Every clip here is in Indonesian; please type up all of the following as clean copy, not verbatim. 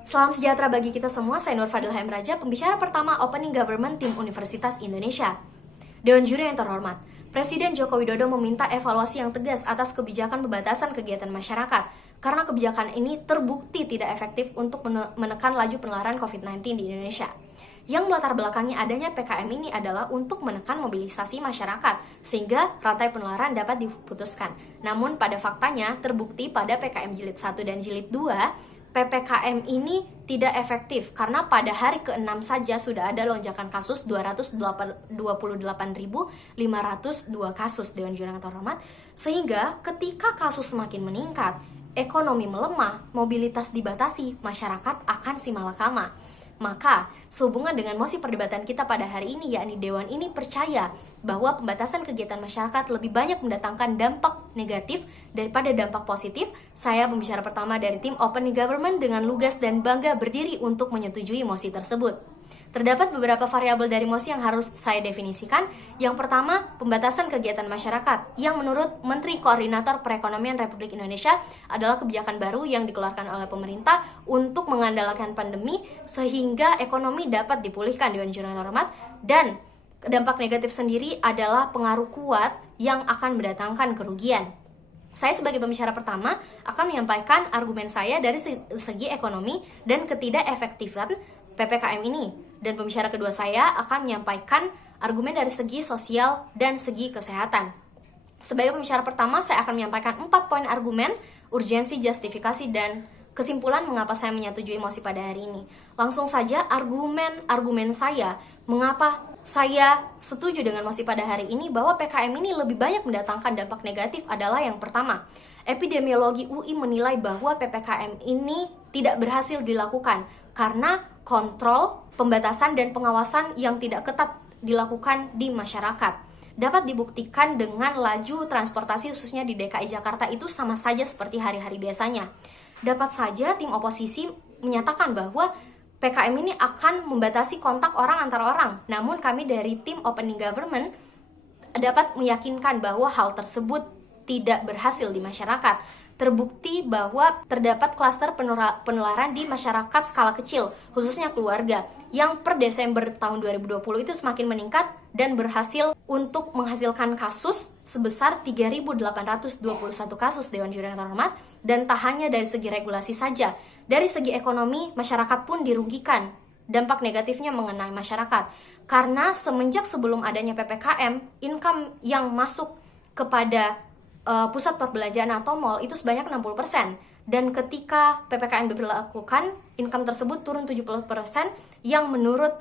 Salam sejahtera bagi kita semua, saya Nur Fadil HM Raja, pembicara pertama Opening Government Tim Universitas Indonesia. Dewan Juri yang terhormat, Presiden Joko Widodo meminta evaluasi yang tegas atas kebijakan pembatasan kegiatan masyarakat, karena kebijakan ini terbukti tidak efektif untuk menekan laju penularan COVID-19 di Indonesia. Yang melatar belakangi adanya PKM ini adalah untuk menekan mobilisasi masyarakat, sehingga rantai penularan dapat diputuskan. Namun pada faktanya, terbukti pada PKM Jilid 1 dan Jilid 2, PPKM ini tidak efektif karena pada hari ke-6 saja sudah ada lonjakan kasus 228.502 kasus, Dewan Juri yang terhormat, sehingga ketika kasus semakin meningkat, ekonomi melemah, mobilitas dibatasi, masyarakat akan simalakama. Maka, sehubungan dengan mosi perdebatan kita pada hari ini, yakni Dewan ini percaya bahwa pembatasan kegiatan masyarakat lebih banyak mendatangkan dampak negatif daripada dampak positif. Saya pembicara pertama dari tim Opening Government dengan lugas dan bangga berdiri untuk menyetujui mosi tersebut. Terdapat beberapa variabel dari mosi yang harus saya definisikan. Yang pertama, pembatasan kegiatan masyarakat, yang menurut Menteri Koordinator Perekonomian Republik Indonesia adalah kebijakan baru yang dikeluarkan oleh pemerintah untuk mengandalkan pandemi sehingga ekonomi dapat dipulihkan, Dewan Juri yang terhormat. Dan dampak negatif sendiri adalah pengaruh kuat yang akan mendatangkan kerugian. Saya sebagai pembicara pertama akan menyampaikan argumen saya dari segi ekonomi dan ketidakefektifan PPKM ini. Dan pembicara kedua saya akan menyampaikan argumen dari segi sosial dan segi kesehatan. Sebagai pembicara pertama, saya akan menyampaikan 4 poin argumen, urgensi, justifikasi, dan kesimpulan mengapa saya menyetujui mosi pada hari ini. Langsung saja argumen saya mengapa saya setuju dengan mosi pada hari ini bahwa PKM ini lebih banyak mendatangkan dampak negatif adalah yang pertama, epidemiologi UI menilai bahwa PPKM ini tidak berhasil dilakukan karena kontrol, pembatasan, dan pengawasan yang tidak ketat dilakukan di masyarakat. Dapat dibuktikan dengan laju transportasi khususnya di DKI Jakarta itu sama saja seperti hari-hari biasanya. Dapat saja tim oposisi menyatakan bahwa PKM ini akan membatasi kontak orang antar orang. Namun kami dari tim Opening Government dapat meyakinkan bahwa hal tersebut tidak berhasil di masyarakat. Terbukti bahwa terdapat klaster penularan di masyarakat skala kecil, khususnya keluarga, yang per Desember tahun 2020 itu semakin meningkat dan berhasil untuk menghasilkan kasus sebesar 3.821 kasus, Dewan Juri yang terhormat. Dan tak hanya dari segi regulasi saja, dari segi ekonomi, masyarakat pun dirugikan. Dampak negatifnya mengenai masyarakat, karena semenjak sebelum adanya PPKM, income yang masuk kepada pusat perbelanjaan atau mall itu sebanyak 60%. Dan ketika PPKM diberlakukan, income tersebut turun 70%, yang menurut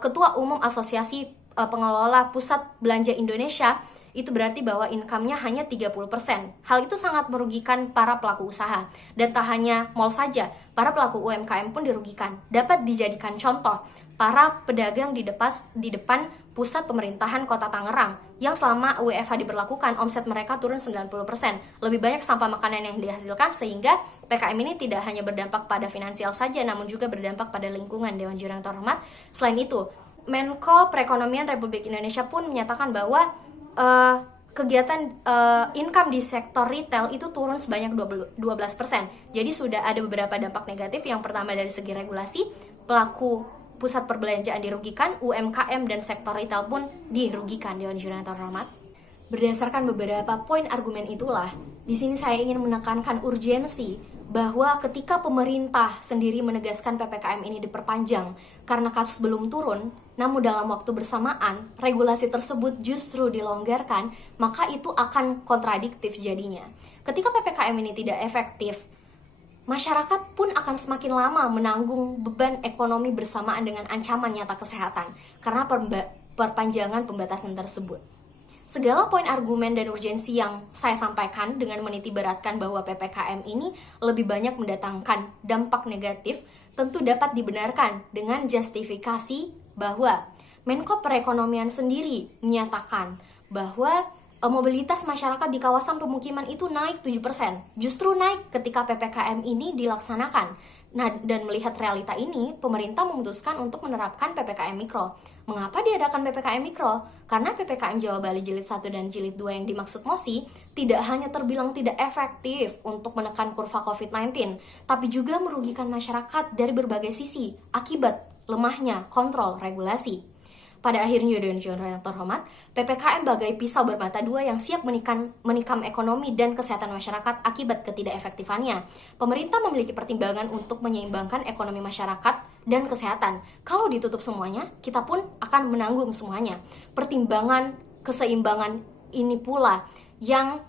Ketua Umum Asosiasi Pengelola Pusat Belanja Indonesia, itu berarti bahwa income-nya hanya 30%. Hal itu sangat merugikan para pelaku usaha. Dan tak hanya mall saja, para pelaku UMKM pun dirugikan. Dapat dijadikan contoh, para pedagang di depan pusat pemerintahan Kota Tangerang, yang selama WFH diberlakukan, omset mereka turun 90%. Lebih banyak sampah makanan yang dihasilkan, sehingga PKM ini tidak hanya berdampak pada finansial saja, namun juga berdampak pada lingkungan, Dewan Juri yang terhormat. Selain itu, Menko Perekonomian Republik Indonesia pun menyatakan bahwa kegiatan income di sektor retail itu turun sebanyak 12%. Jadi sudah ada beberapa dampak negatif. Yang pertama dari segi regulasi, pelaku pusat perbelanjaan dirugikan, UMKM dan sektor retail pun dirugikan, Dewan Juri yang terhormat. Berdasarkan beberapa poin argumen itulah, di sini saya ingin menekankan urgensi bahwa ketika pemerintah sendiri menegaskan PPKM ini diperpanjang karena kasus belum turun, namun dalam waktu bersamaan regulasi tersebut justru dilonggarkan, maka itu akan kontradiktif jadinya. Ketika PPKM ini tidak efektif, masyarakat pun akan semakin lama menanggung beban ekonomi bersamaan dengan ancaman nyata kesehatan karena perpanjangan pembatasan tersebut. Segala poin argumen dan urgensi yang saya sampaikan dengan menitiberatkan bahwa PPKM ini lebih banyak mendatangkan dampak negatif tentu dapat dibenarkan dengan justifikasi bahwa Menko Perekonomian sendiri menyatakan bahwa mobilitas masyarakat di kawasan pemukiman itu naik 7%. Justru naik ketika PPKM ini dilaksanakan. Nah, dan melihat realita ini, pemerintah memutuskan untuk menerapkan PPKM Mikro. Mengapa diadakan PPKM Mikro? Karena PPKM Jawa Bali Jilid 1 dan Jilid 2 yang dimaksud MOSI tidak hanya terbilang tidak efektif untuk menekan kurva COVID-19, tapi juga merugikan masyarakat dari berbagai sisi akibat lemahnya kontrol regulasi. Pada akhirnya, Dewan Jurnal yang terhormat, PPKM bagai pisau bermata dua yang siap menikam ekonomi dan kesehatan masyarakat akibat ketidakefektifannya. Pemerintah memiliki pertimbangan untuk menyeimbangkan ekonomi masyarakat dan kesehatan. Kalau ditutup semuanya, kita pun akan menanggung semuanya. Pertimbangan keseimbangan ini pula yang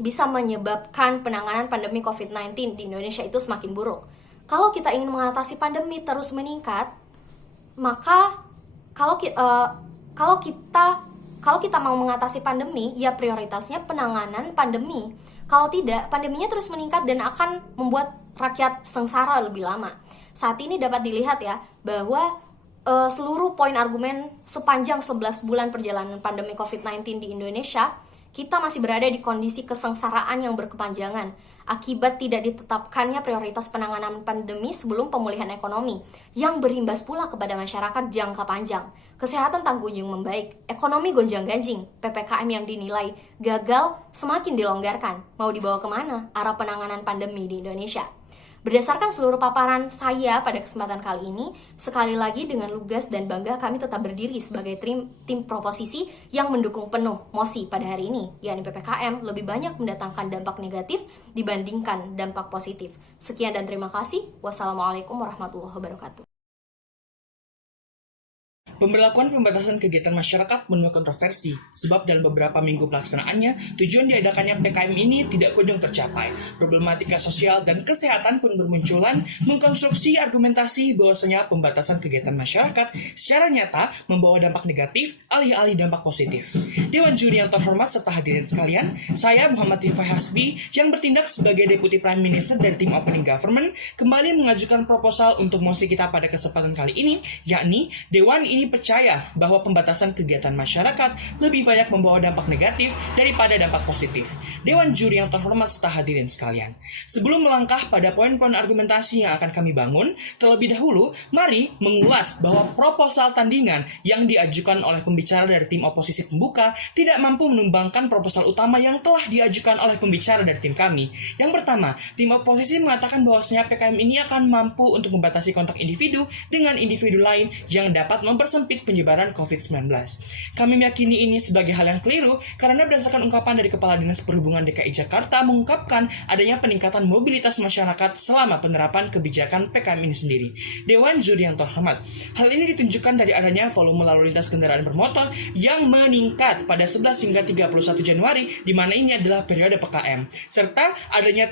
bisa menyebabkan penanganan pandemi COVID-19 di Indonesia itu semakin buruk. Kalau kita ingin mengatasi pandemi terus meningkat, maka kalau kita mau mengatasi pandemi, ya prioritasnya penanganan pandemi. Kalau tidak, pandeminya terus meningkat dan akan membuat rakyat sengsara lebih lama. Saat ini dapat dilihat ya bahwa seluruh poin argumen sepanjang 11 bulan perjalanan pandemi COVID-19 di Indonesia, kita masih berada di kondisi kesengsaraan yang berkepanjangan akibat tidak ditetapkannya prioritas penanganan pandemi sebelum pemulihan ekonomi yang berimbas pula kepada masyarakat jangka panjang. Kesehatan tak kunjung membaik, ekonomi gonjang-ganjing, PPKM yang dinilai gagal semakin dilonggarkan. Mau dibawa kemana arah penanganan pandemi di Indonesia? Berdasarkan seluruh paparan saya pada kesempatan kali ini, sekali lagi dengan lugas dan bangga kami tetap berdiri sebagai tim proposisi yang mendukung penuh MOSI pada hari ini, yakni PPKM lebih banyak mendatangkan dampak negatif dibandingkan dampak positif. Sekian dan terima kasih. Wassalamualaikum warahmatullahi wabarakatuh. Pemberlakuan pembatasan kegiatan masyarakat menuai kontroversi, sebab dalam beberapa minggu pelaksanaannya, tujuan diadakannya PPKM ini tidak kunjung tercapai. Problematika sosial dan kesehatan pun bermunculan, mengkonstruksi argumentasi bahwasanya pembatasan kegiatan masyarakat secara nyata membawa dampak negatif alih-alih dampak positif. Dewan Juri yang terhormat serta hadirin sekalian, saya Muhammad Rifai Hasbi yang bertindak sebagai Deputy Prime Minister dari tim Opening Government kembali mengajukan proposal untuk mosi kita pada kesempatan kali ini, yakni Dewan ini percaya bahwa pembatasan kegiatan masyarakat lebih banyak membawa dampak negatif daripada dampak positif. Dewan Juri yang terhormat serta hadirin sekalian, sebelum melangkah pada poin-poin argumentasi yang akan kami bangun, terlebih dahulu mari mengulas bahwa proposal tandingan yang diajukan oleh pembicara dari tim oposisi pembuka tidak mampu menumbangkan proposal utama yang telah diajukan oleh pembicara dari tim kami. Yang pertama, tim oposisi mengatakan bahwasanya PKM ini akan mampu untuk membatasi kontak individu dengan individu lain yang dapat mempersempit penyebaran COVID-19. Kami meyakini ini sebagai hal yang keliru karena berdasarkan ungkapan dari Kepala Dinas Perhubungan DKI Jakarta mengungkapkan adanya peningkatan mobilitas masyarakat selama penerapan kebijakan PKM ini sendiri. Dewan Juri yang terhormat, hal ini ditunjukkan dari adanya volume lalu lintas kendaraan bermotor yang meningkat pada 11 hingga 31 Januari, di mana ini adalah periode PKM. Serta adanya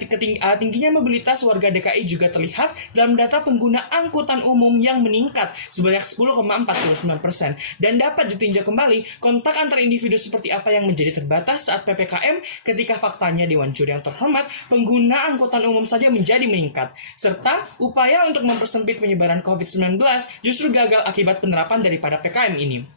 tingginya mobilitas warga DKI juga terlihat dalam data pengguna angkutan umum yang meningkat sebanyak 10,49%. Dan dapat ditinjau kembali kontak antar individu seperti apa yang menjadi terbatas saat PPKM ketika faktanya Dewan Juri yang terhormat pengguna angkutan umum saja menjadi meningkat. Serta upaya untuk mempersempit penyebaran COVID-19 justru gagal akibat penerapan daripada PKM ini.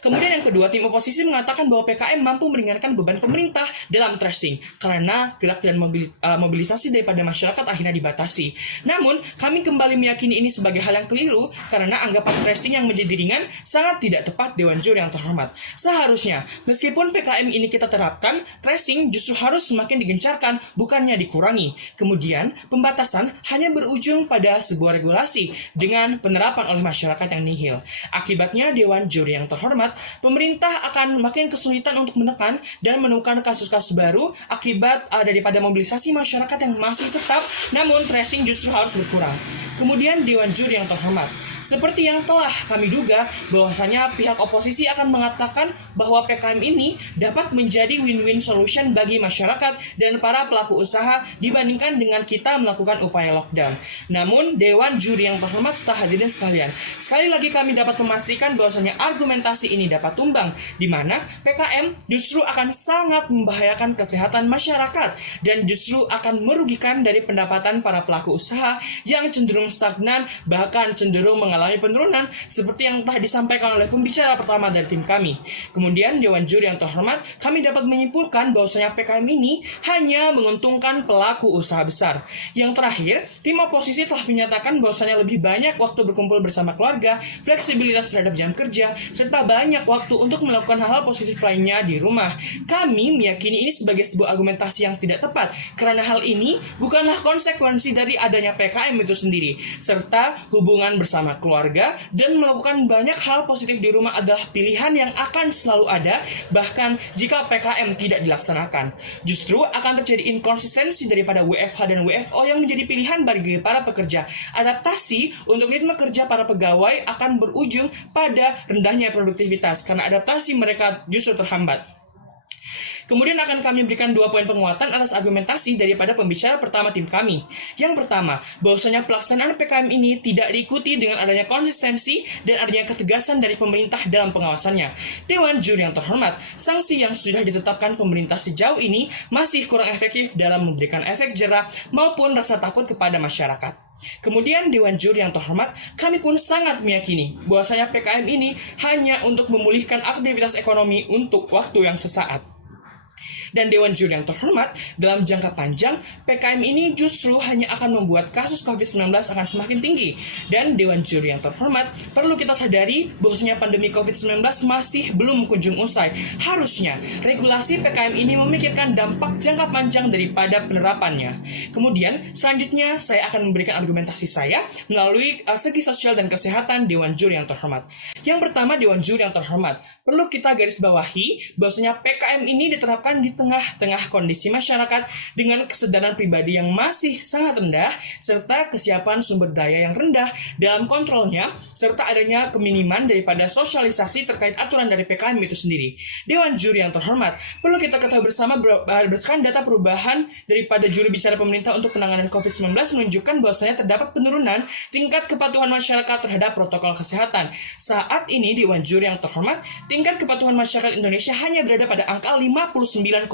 Kemudian yang kedua, tim oposisi mengatakan bahwa PKM mampu meringankan beban pemerintah dalam tracing karena gerak dan mobilisasi daripada masyarakat akhirnya dibatasi. Namun, kami kembali meyakini ini sebagai hal yang keliru karena anggapan tracing yang menjadi ringan sangat tidak tepat. Dewan Juri yang terhormat, seharusnya meskipun PKM ini kita terapkan, tracing justru harus semakin digencarkan, bukannya dikurangi. Kemudian, pembatasan hanya berujung pada sebuah regulasi dengan penerapan oleh masyarakat yang nihil. Akibatnya, Dewan Juri yang terhormat, pemerintah akan makin kesulitan untuk menekan dan menemukan kasus-kasus baru akibat daripada mobilisasi masyarakat yang masih tetap, namun tracing justru harus berkurang. Kemudian Dewan Juri yang terhormat, seperti yang telah kami duga bahwasanya pihak oposisi akan mengatakan bahwa PKM ini dapat menjadi win-win solution bagi masyarakat dan para pelaku usaha dibandingkan dengan kita melakukan upaya lockdown. Namun Dewan Juri yang terhormat serta hadirin sekalian, sekali lagi kami dapat memastikan bahwasanya argumen argumentasi ini dapat tumbang, di mana PKM justru akan sangat membahayakan kesehatan masyarakat dan justru akan merugikan dari pendapatan para pelaku usaha yang cenderung stagnan, bahkan cenderung mengalami penurunan seperti yang telah disampaikan oleh pembicara pertama dari tim kami. Kemudian Dewan Juri yang terhormat, kami dapat menyimpulkan bahwasanya PKM ini hanya menguntungkan pelaku usaha besar. Yang terakhir, tim oposisi telah menyatakan bahwasanya lebih banyak waktu berkumpul bersama keluarga, fleksibilitas terhadap jam kerja, serta banyak waktu untuk melakukan hal-hal positif lainnya di rumah. Kami meyakini ini sebagai sebuah argumentasi yang tidak tepat, karena hal ini bukanlah konsekuensi dari adanya PKM itu sendiri, serta hubungan bersama keluarga dan melakukan banyak hal positif di rumah adalah pilihan yang akan selalu ada, bahkan jika PKM tidak dilaksanakan. Justru akan terjadi inkonsistensi daripada WFH dan WFO yang menjadi pilihan bagi para pekerja. Adaptasi untuk ritme kerja para pegawai akan berujung pada rendahnya produktivitas karena adaptasi mereka justru terhambat. Kemudian akan kami berikan 2 poin penguatan atas argumentasi daripada pembicara pertama tim kami. Yang pertama, bahwasanya pelaksanaan PKM ini tidak diikuti dengan adanya konsistensi dan adanya ketegasan dari pemerintah dalam pengawasannya. Dewan Juri yang terhormat, sanksi yang sudah ditetapkan pemerintah sejauh ini masih kurang efektif dalam memberikan efek jera maupun rasa takut kepada masyarakat. Kemudian Dewan Juri yang terhormat, kami pun sangat meyakini bahwasanya PKM ini hanya untuk memulihkan aktivitas ekonomi untuk waktu yang sesaat. Dan Dewan Juri yang terhormat, dalam jangka panjang, PKM ini justru hanya akan membuat kasus COVID-19 akan semakin tinggi. Dan Dewan Juri yang terhormat, perlu kita sadari bahwasanya pandemi COVID-19 masih belum kunjung usai. Harusnya, regulasi PKM ini memikirkan dampak jangka panjang daripada penerapannya. Kemudian, selanjutnya saya akan memberikan argumentasi saya melalui segi sosial dan kesehatan Dewan Juri yang terhormat. Yang pertama, Dewan Juri yang terhormat, perlu kita garis bawahi bahwasanya PKM ini diterapkan di tengah-tengah kondisi masyarakat dengan kesadaran pribadi yang masih sangat rendah serta kesiapan sumber daya yang rendah dalam kontrolnya serta adanya keminiman daripada sosialisasi terkait aturan dari PKM itu sendiri. Dewan Juri yang terhormat, perlu kita ketahui bersama berdasarkan data perubahan daripada juri bicara pemerintah untuk penanganan COVID-19 menunjukkan bahwasanya terdapat penurunan tingkat kepatuhan masyarakat terhadap protokol kesehatan. Saat ini Dewan Juri yang terhormat, tingkat kepatuhan masyarakat Indonesia hanya berada pada angka 59,20%,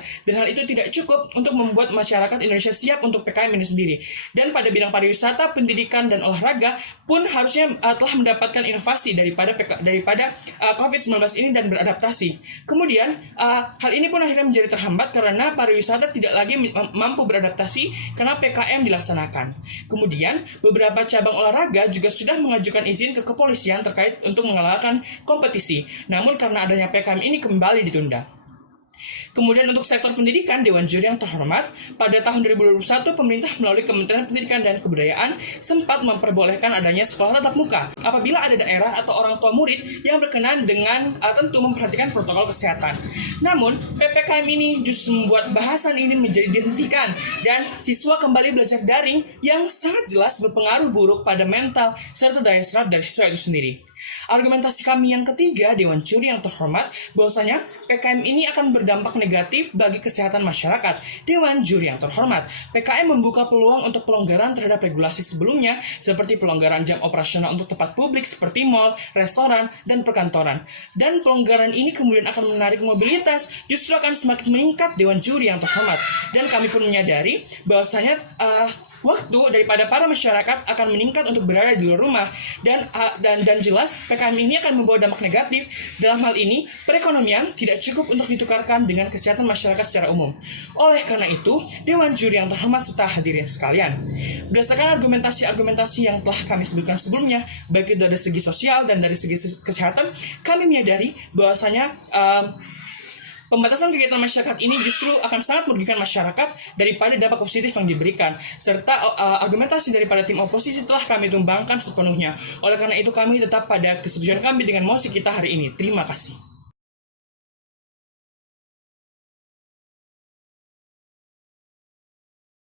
dan hal itu tidak cukup untuk membuat masyarakat Indonesia siap untuk PKM ini sendiri. Dan pada bidang pariwisata, pendidikan, dan olahraga pun harusnya telah mendapatkan inovasi daripada COVID-19 ini dan beradaptasi. Kemudian hal ini pun akhirnya menjadi terhambat karena pariwisata tidak lagi mampu beradaptasi karena PKM dilaksanakan. Kemudian beberapa cabang olahraga juga sudah mengajukan izin ke kepolisian terkait untuk menggalakkan kompetisi. Namun karena adanya PKM ini kembali ditunda. Kemudian untuk sektor pendidikan, Dewan Juri yang terhormat, pada tahun 2021 pemerintah melalui Kementerian Pendidikan dan Kebudayaan sempat memperbolehkan adanya sekolah tatap muka apabila ada daerah atau orang tua murid yang berkenan dengan tentu memperhatikan protokol kesehatan. Namun, PPKM ini justru membuat bahasan ini menjadi dihentikan dan siswa kembali belajar daring yang sangat jelas berpengaruh buruk pada mental serta daya serap dari siswa itu sendiri. Argumentasi kami yang ketiga, Dewan Juri yang terhormat, bahwasanya PKM ini akan berdampak negatif bagi kesehatan masyarakat. Dewan Juri yang terhormat, PKM membuka peluang untuk pelonggaran terhadap regulasi sebelumnya, seperti pelonggaran jam operasional untuk tempat publik seperti mal, restoran, dan perkantoran. Dan pelonggaran ini kemudian akan menarik mobilitas, justru akan semakin meningkat Dewan Juri yang terhormat. Dan kami pun menyadari bahwasanya waktu daripada para masyarakat akan meningkat untuk berada di luar rumah dan jelas PKM ini akan membawa dampak negatif. Dalam hal ini, perekonomian tidak cukup untuk ditukarkan dengan kesehatan masyarakat secara umum. Oleh karena itu, Dewan Juri yang terhormat serta hadirin sekalian, berdasarkan argumentasi yang telah kami sebutkan sebelumnya, baik itu dari segi sosial dan dari segi kesehatan, kami menyadari bahwasanya pembatasan kegiatan masyarakat ini justru akan sangat merugikan masyarakat daripada dampak positif yang diberikan. Serta argumentasi daripada tim oposisi telah kami tumbangkan sepenuhnya. Oleh karena itu kami tetap pada kesetujuan kami dengan mosi kita hari ini. Terima kasih.